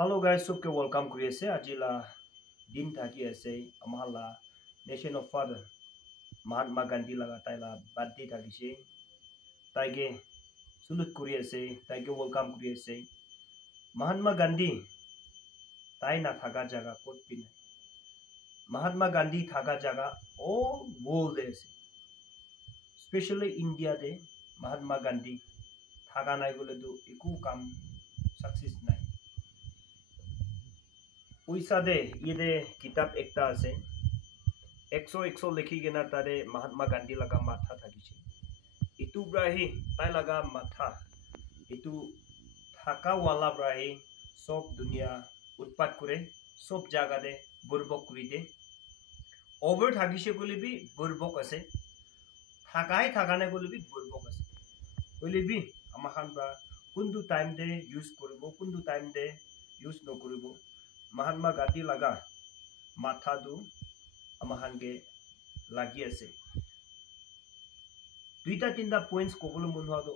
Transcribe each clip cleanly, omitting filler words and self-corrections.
Hello guys, सबके welcome करिए से आजिला दिन था कि ऐसे हमारा nation of father Mahatma Gandhi लगा ताइला बर्थडे था किसी ताइके सुलूट करिए से ताइके welcome करिए से महात्मा गांधी ताइ ना थाका जगह कोट पिन महात्मा गांधी थाका जगह all world ऐसे especially India दे महात्मा गांधी थाका नाइ बोले तो इकू काम सक्सेस नाइ उइसा दे ये दे किताब एकता আছে 100 लिखी गेना तारे महात्मा गांधी लगा माथा থাকিছে इतु ब्राही ताइ लगा माथा इतु थाका वाला ब्राही सब दुनिया उत्पात करे सब जागा दे बुरबक करि दे ओवर থাকিছে বলি বি बुरबक আছে थाकाय थाकाने বলি বি बुरबक আছে বলি বি আমাখান বা কোনটো টাইম দে ইউজ কৰিব কোনটো টাইম দে ইউজ নকৰিব महात्मा गांधी लगा माथा दु আমাহানগে লাগি আছে দুইটা তিনটা পয়েন্টস কবলে মন হওয়া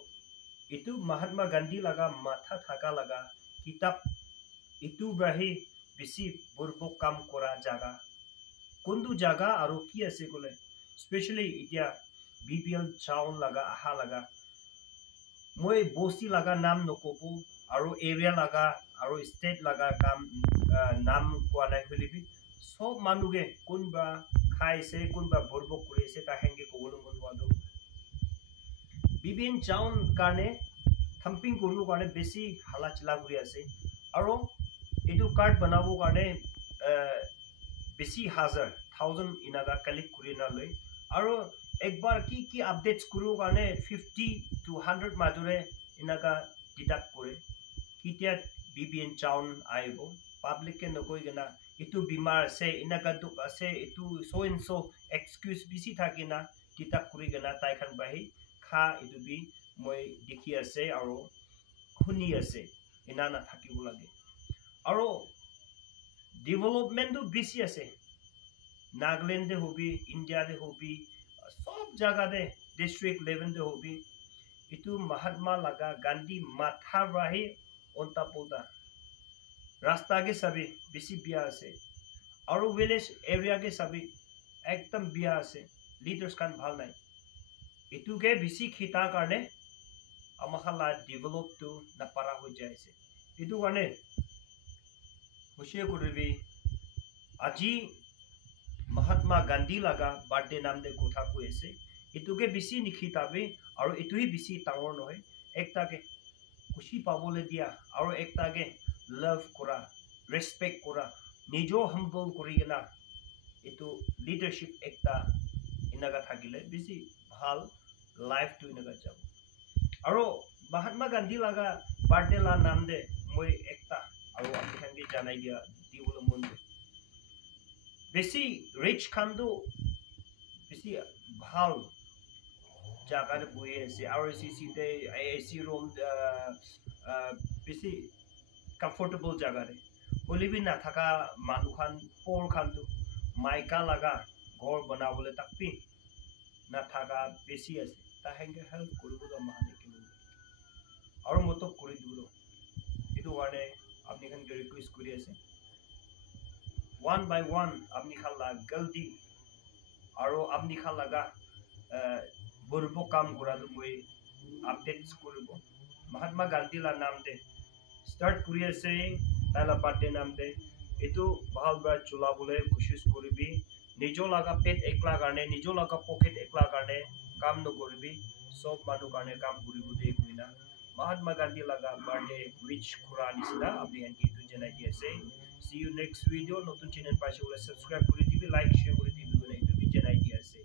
এটু महात्मा गांधी लगा माथा থাকা लगा কিতাব এটু ব্রাহি বেশি বুরবক কাম করা জায়গা কোনটো জায়গা আৰু কি আছে কলে স্পেশালি ইতিয়া বিপিএল চাউন लगा আহা लगा মই বস্তি लगा নাম নকবো আৰু এৰিয়া लगा আৰু স্টেট लगा কাম नाम কোৱা নাই হলিবি সব মানুহে কোনবা খাইছে কোনবা বৰবক কৰিছে তা হেংগে কবল মন হোৱাটো বিবিন চাউন কাৰণে থাম্পিং কৰিব কাৰণে বেছি হালা চিলা কৰি আছে আৰু এটো কাৰ্ড বনাব কাৰণে বেছি হাজাৰ 1000 ইনাগা কালেক্ট কৰি না লৈ আৰু একবাৰ কি আপডেটস কৰিব কাৰণে 50 to 100 মাজৰে ইনাগা ডিডাক্ট কৰে কিতিয়া বিবিন চাউন আইব public के नकोई गना इतु बीमार से इनाका दुख से इतु so and so excuse बिसी थाकी ना किताब कुरी गना ताइखान बाही खा इतु बी মই देखि আছে আৰু শুনি আছে ইনা না থাকিব লাগে আৰু ডেভেলপমেন্ট বেছি আছে নাগাল্যান্ড দে হবি ইন্ডিয়া দে হবি সব জায়গা দে ডিস্ট্রিক্ট লেভেল দে হবি ইতু महात्मा लगा गांधी माथा राही ओंता पोता रास्ता के सभी बेसी बिया আছে আৰু विलेज एरिया के सभी एकदम बिया আছে लीडर्स कान ভাল নাই এটুকে বেছি খিতা কাৰণে আমাখালা ডেভেলপ টু না পাৰা হৈ যাইছে এটু কাৰণে খুশি কৰিবি আজি महात्मा गांधी लगा बर्थडे नाम दे কথা কৈ আছে এটুকে বেছি নিখিতাবে আৰু এটুই বেছি টাঙৰ নহয় একটাকে খুশি পাবলে দিয়া আৰু একটাকে लव करा रेस्पेक्ट करा निजो हम्बल करिगना एतु लीडरशिप एकता इनागा थागिले बेसी ভাল लाइफ टू इनागा जाब आरो महात्मा गांधी लगा बर्थडे ला नाम दे মই एकता आरो आखिखानगे जानाय दिया दिबोल मन बेसी रिच खानदो बेसी ভাল জাগারে বই আছে আরসিসি তে এসি রুম বেশি comfortable जगह रे ओलिबि ना थाका मानुखान पोर खानदु माइका लगा घर बनाबले तकपि ना थाका बेसी আছে ता हेंगे हेल्प करिबो द माने किनु और मतो करि दिबो एतु वाने आपनि खान के रिक्वेस्ट करि আছে वन बाय वन आपनि खाला गलती और आपनि खान लगा बुरबो काम करा दु মই अपडेट्स करिबो महात्मा गांधी ला नाम दे स्टार्ट करिए से ताला बर्थडे नाम दे एतु ভাল बा चुला बोले कोशिश करिबि निजो लगा पेट एकला गाने निजो लगा पॉकेट एकला गाने काम न करिबि सब मानु गाने काम करिबो दे कुइना महात्मा गांधी लगा बर्थडे विच खुरा निसिना आपनि हनकि तु जनाइ दिएसे सी you next video Natun channel पाछे सब्सक्राइब करि दिबि लाइक शेयर करि दिबि एतु बि जनाइ दिएसे